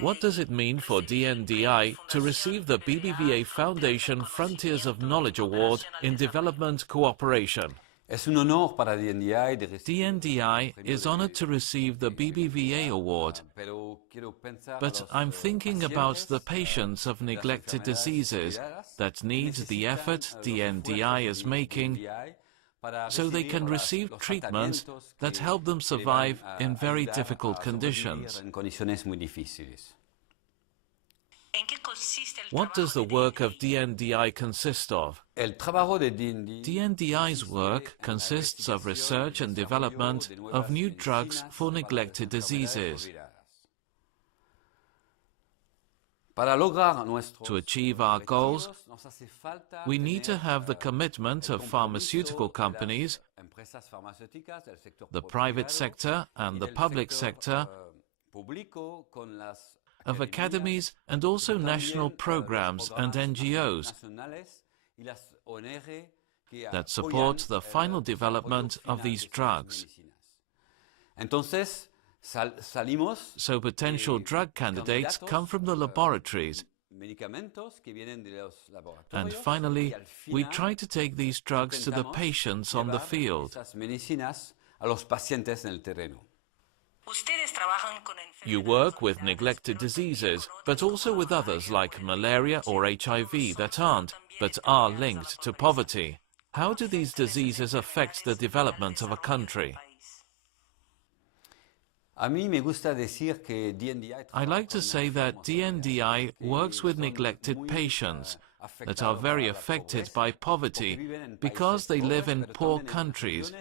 What does it mean for DNDi to receive the BBVA Foundation Frontiers of Knowledge Award in Development Cooperation? DNDi is honored to receive the BBVA award, but I'm thinking about the patients of neglected diseases that need the effort DNDi is making so they can receive treatments that help them survive in very difficult conditions. What does the work of DNDi consist of? DNDi's work consists of research and development of new drugs for neglected diseases. To achieve our goals, we need to have the commitment of pharmaceutical companies, the private sector and the public sector, of academies and also national programs and NGOs that support the final development of these drugs. So potential drug candidates come from the laboratories, and finally we try to take these drugs to the patients on the field. You work with neglected diseases, but also with others like malaria or HIV that aren't, but are linked to poverty. How do these diseases affect the development of a country? I like to say that DNDi works with neglected patients that are very affected by poverty because they live in poor countries,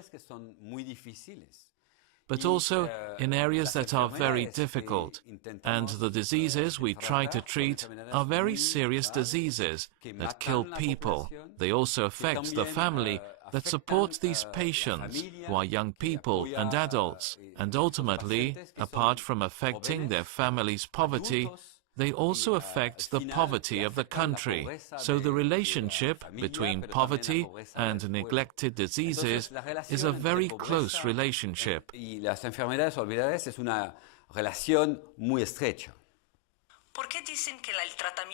but also in areas that are very difficult. And the diseases we try to treat are very serious diseases that kill people. They also affect the family that supports these patients, who are young people and adults. And ultimately, apart from affecting their family's poverty, they also affect the poverty of the country. So the relationship between poverty and neglected diseases is a very close relationship.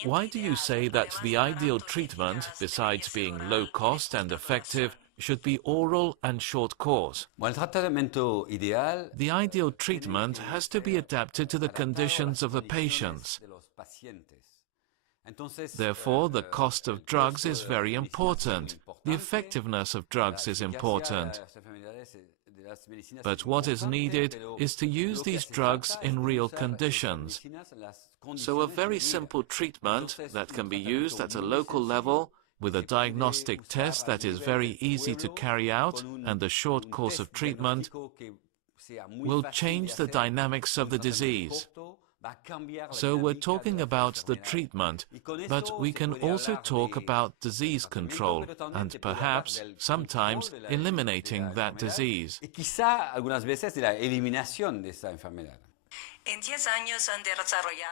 Why do you say that the ideal treatment, besides being low cost and effective, should be oral and short course? The ideal treatment has to be adapted to the conditions of the patients. Therefore, the cost of drugs is very important. The effectiveness of drugs is important. But what is needed is to use these drugs in real conditions. So a very simple treatment that can be used at a local level with a diagnostic test that is very easy to carry out and a short course of treatment will change the dynamics of the disease. So we're talking about the treatment, but we can also talk about disease control and perhaps sometimes eliminating that disease.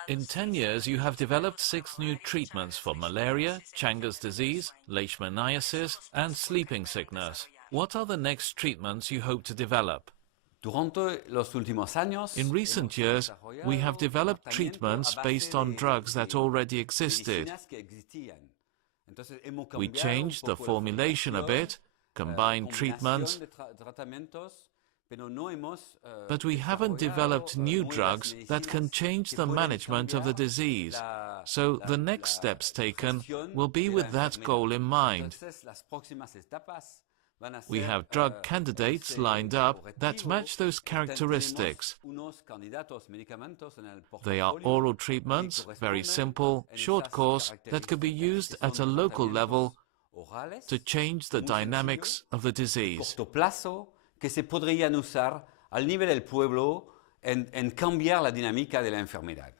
In 10 years, you have developed 6 new treatments for malaria, Chagas disease, leishmaniasis, and sleeping sickness. What are the next treatments you hope to develop? In recent years, we have developed treatments based on drugs that already existed. We changed the formulation a bit, combined treatments, but we haven't developed new drugs that can change the management of the disease. So the next steps taken will be with that goal in mind. We have drug candidates lined up that match those characteristics. They are oral treatments, very simple, short course, that could be used at a local level to change the dynamics of the disease. Que se podrían usar al nivel del pueblo en cambiar la dinámica de la enfermedad.